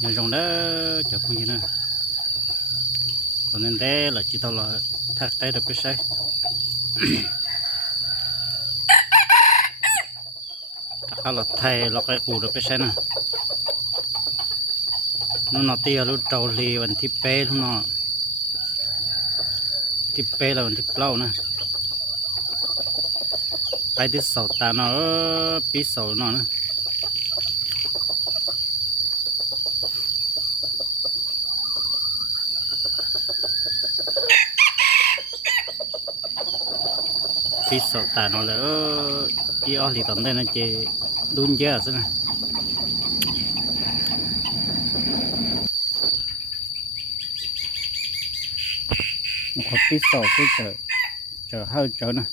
nhiều rồng đó chụp không gì nữa còn nên thế là chỉ tao là thắt tay được biết sai chắc là thay là cái củ được biết sai nè nó nó tia lúc trâu lì vẫn thịt bê lúc nó thịt bê là vẫn thịt lâu nè cái thứ sầu ta nó bí sầu nó พี่สตานอเลออีออลีตอนได้นะเจดุนเยอะซะนะขอที่สอก็เจอเจอเข้าเจอนะ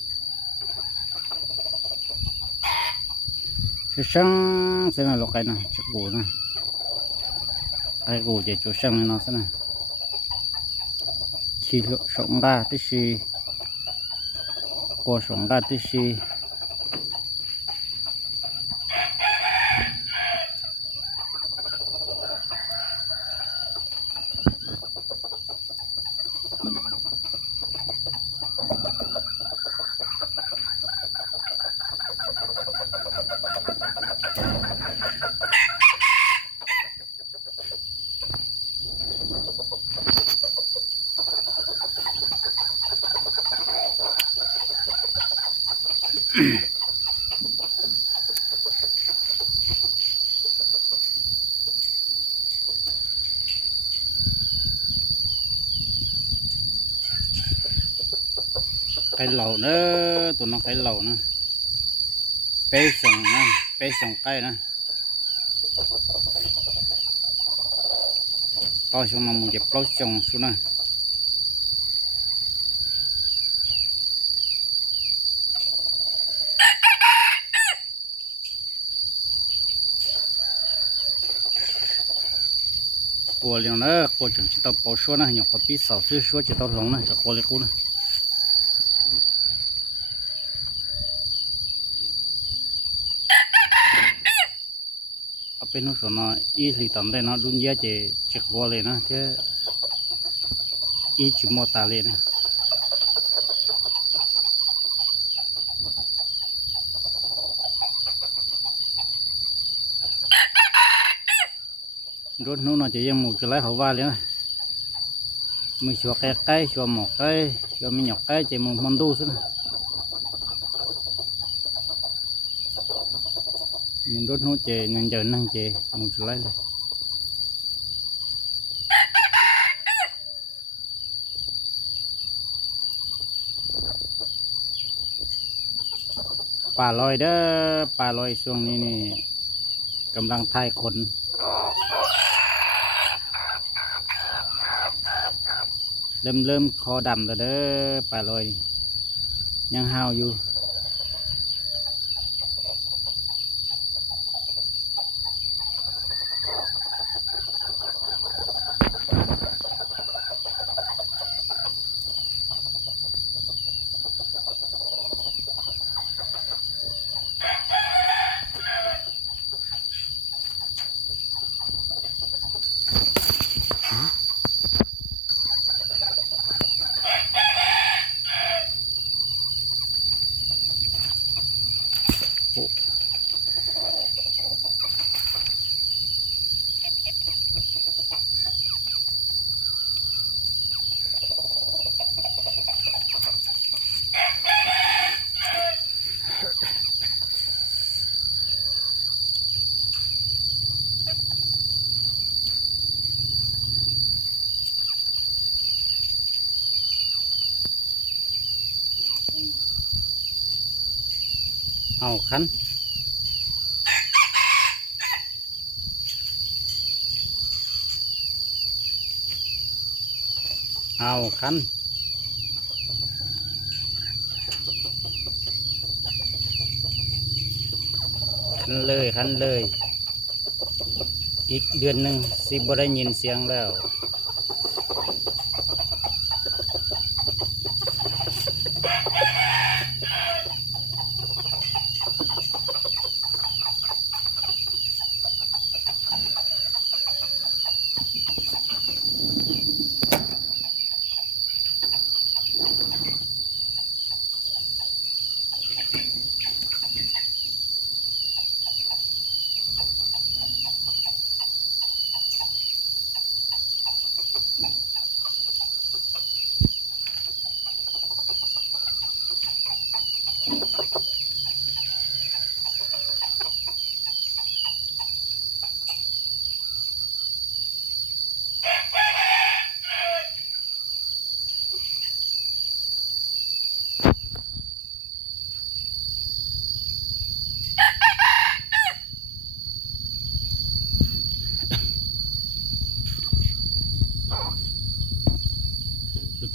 ช่างเส้นอะไรลงไปนะจะกูนะไอ้กูจะจุดช่างเลยเนาะซะนะชีลสองดาที่ชี Cua súng ไก่เหล่านะตัวน้องไก่เหล่านะไปส่งนะไปส่งใก่นะต่อช่วงมามุงจะปล่อยส่งสุนะ nè ở bên nó số nó y thì tầm đây nó đun giá chỉ chỉ qua lên nó thế y chỉ mua ta lên nè rốt nó nó chỉ một cái lấy hậu va lên mình xua cái cái xua một cái xua mình nhọc cái chỉ một món รถนู้น่าจะยังหมูจะไล่เขาว่าเลยนะมือชัวแก่ไก่ชัวหมอกไก่ชัวมีหยอกไก่จะมูมันดูสินะมึงรถนู้นเจนังเจอนังเจหมูจะไล่เลยป่าลอยเด้อป่าลอยช่วงนี้นี่กำลังทายขน เริ่มเริ่มคอดำแล้วเด้อปลาลอยยังห่าวอยู่ เอาคันเอาคันคันเลยคันเลย อีกเดือนหนึ่งสิบ่ได้ยินเสียงแล้ว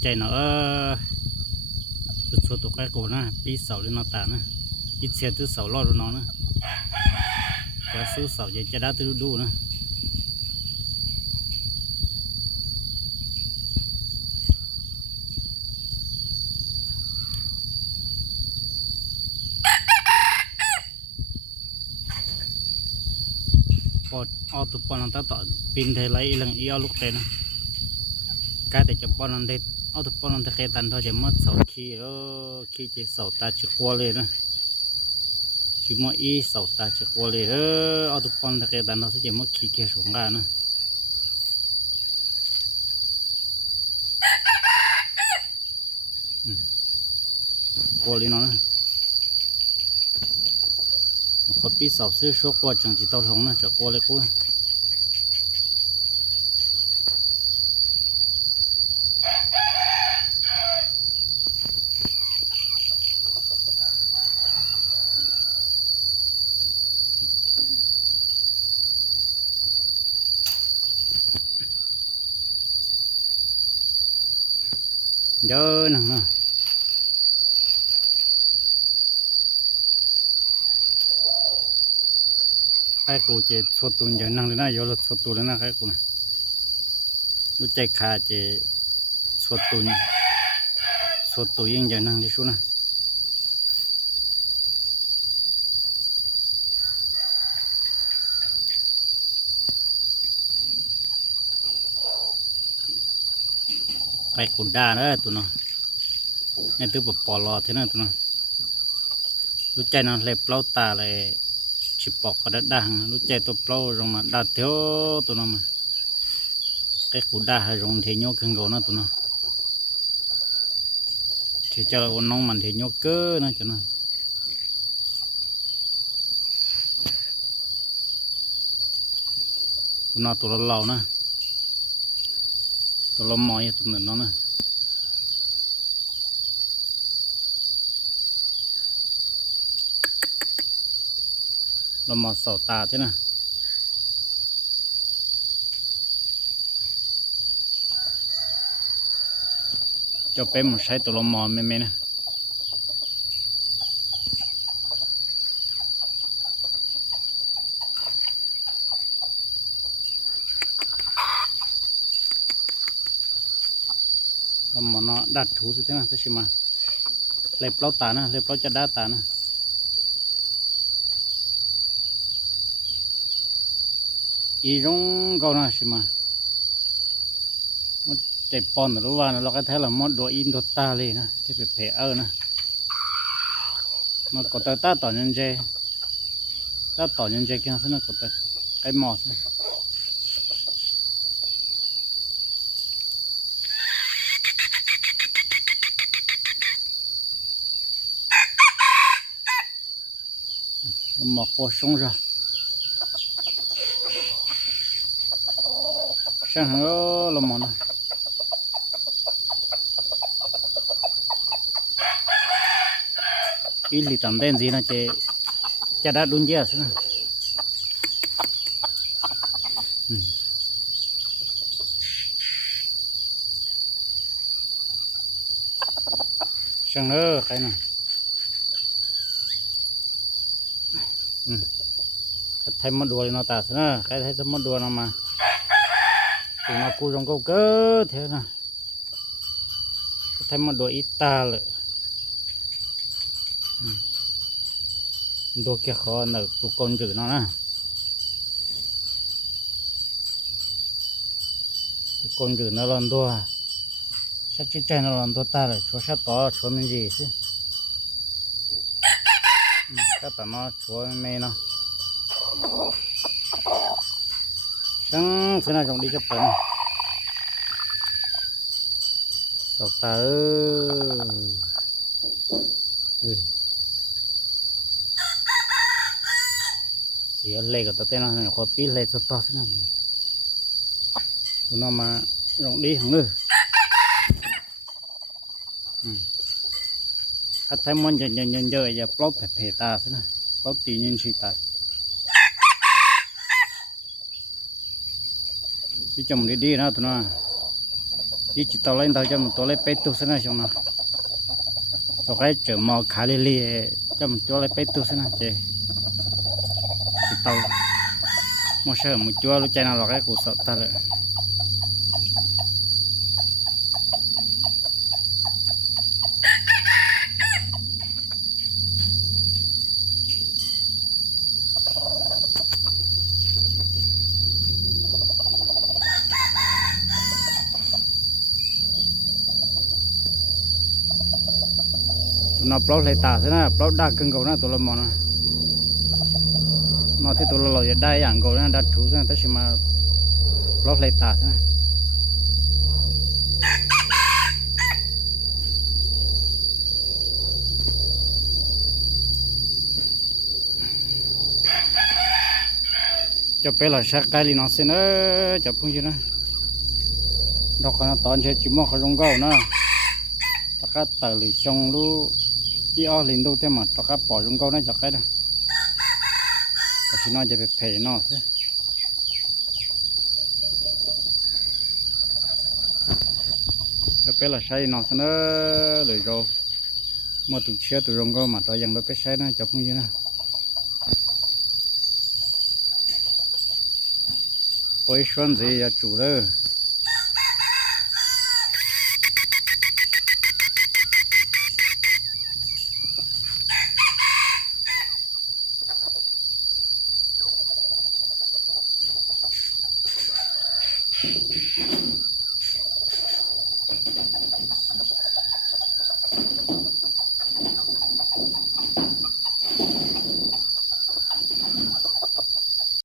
ใจเนาะสุดสุดตกใกล้โกนะปีเสาเลยนอตานะอิเสียตื้เสารอดนอนนะจะซื้เสาจะจะได้ตื้อดูนะปอดออตุปอนันต์ต่อปินเทไลอีหลังอีอลูกเตนะกายแต่จะปอนันเด เอาตัวปอนตะเคตันเขาจะมัดเสาขี้โอ้ขี้จะเสาตาจะกัวเลยนะชิมอีเสาตาจะกัวเลยเออเอาตัวปอนตะเคตันเขาจะมัดขี้เกสงกันนะกัวเลยนะขอปีเสาซื้อชัวกัวจังจีเต้าหลงนะจะกัวเลยกู เยอะหนังเนาะไอ้กูเจสดตุนเยอะนั่งเลยนะเยอะรถสดตุนเลยนะไอ้กูนะรู้ใจขาเจสดตุนสดตุนยิ่งเยอะนั่งที่สุดนะ ไปกุนด้าเด้อตัวน้องนี่ตัวแบบปอลอเท่นั้นตัวน้องรู้ใจน้องเล็บเปล่าตาเลยชิบปอกกระดด้างรู้ใจตัวเปล่าลงมาดัดเที่ยวตัวน้องมาไปกุนด้าให้ลงเทียนโยกขึ้นก่อนนะตัวน้องเทียเจ้าน้องมันเทียนโยกเกอนะจ้ะน้องตัวน้องตัวเรานะ ตัวลมมอยตัวหนึ่งน้อนนะลมมอเสาตาที่นะจะเป็นใช้ตัวลมมอไม่ไหมนะ ดัดถูสุดที่นะทชิมาเล็บเล้าตานะเล็บเล้าจะด้าตานะอีร้องก็นะชิมามันเจ็บปอนหรือว่าเราก็แท้ละมดดัวอินดวตาเลยนะที่เป็นเพเออนะมากดตาต่อยันเจตาต่อยันเจกันซะนะกดตาไอหมอส mà có sống ra sang hàng đó là mòn này ít lì tầm đen gì nó chế chả đã đun chưa nữa sang nữa cái này ừ. thấy mất đùa nó tạt nữa cái thấy mất đùa nó mà. Thì nó cu trong câu cơ thế nào thấy một đùa ít ta lợ ừ. đùa kia khó nở tụ con chữ nó nè. Tụ con chữ nó lần đùa. Chắc chiếc chạy nó lần đùa ta rồi chúa sát to chúa mình gì chứ? ก็ประมาช่วยไม่เนาะช่างสนาจงดีกับเป็นสกตาเออเสียเล็ก็ตัวเต้นนะขอปีเล็กสตอสนะตัวน้องมาลงดีของเลย ถ้าทำมันเยอะๆเยอะๆอย่าปลอบเพตาซะนะปลอบตีนินสีตาที่จมดีๆนะตัวน่ะที่จิตตัวเล่นตัวจมตัวเล่นเป็ดตัวซะนะช่วงน่ะตัวใครเจอหมอขาเลี่ยๆจมตัวเล่นเป็ดตัวซะนะเจจิตตัวมอเชอร์มุจัวรู้ใจน่ะหรอกไอ้กูสอดตาเลย นอปลอกไหลตาซะนะปลอกดักกึ่งกูนะตัวละมอนะนอที่ตัวละเราจะได้อย่างกูนะดัดถูซะนะแต่ชิมาปลอกไหลตาซะนะจะไปหลอชักไกลีนอเซนะจะพุ่งจีนะดอกขนาดตอนเช้าจิมอกขลงเก่านะตะกัดตะลิชงลู đi o lên đâu thế mà cho cá bỏ trong câu nó cho cái đó chỉ nó จะไปเพนอซะจะเป็นละใช้นอซะเนอะเลยโรมาตุเชียตุรงก็มาตัวยังเราไปใช้นะจับพวกนี้นะไปชวนเสียจูเลย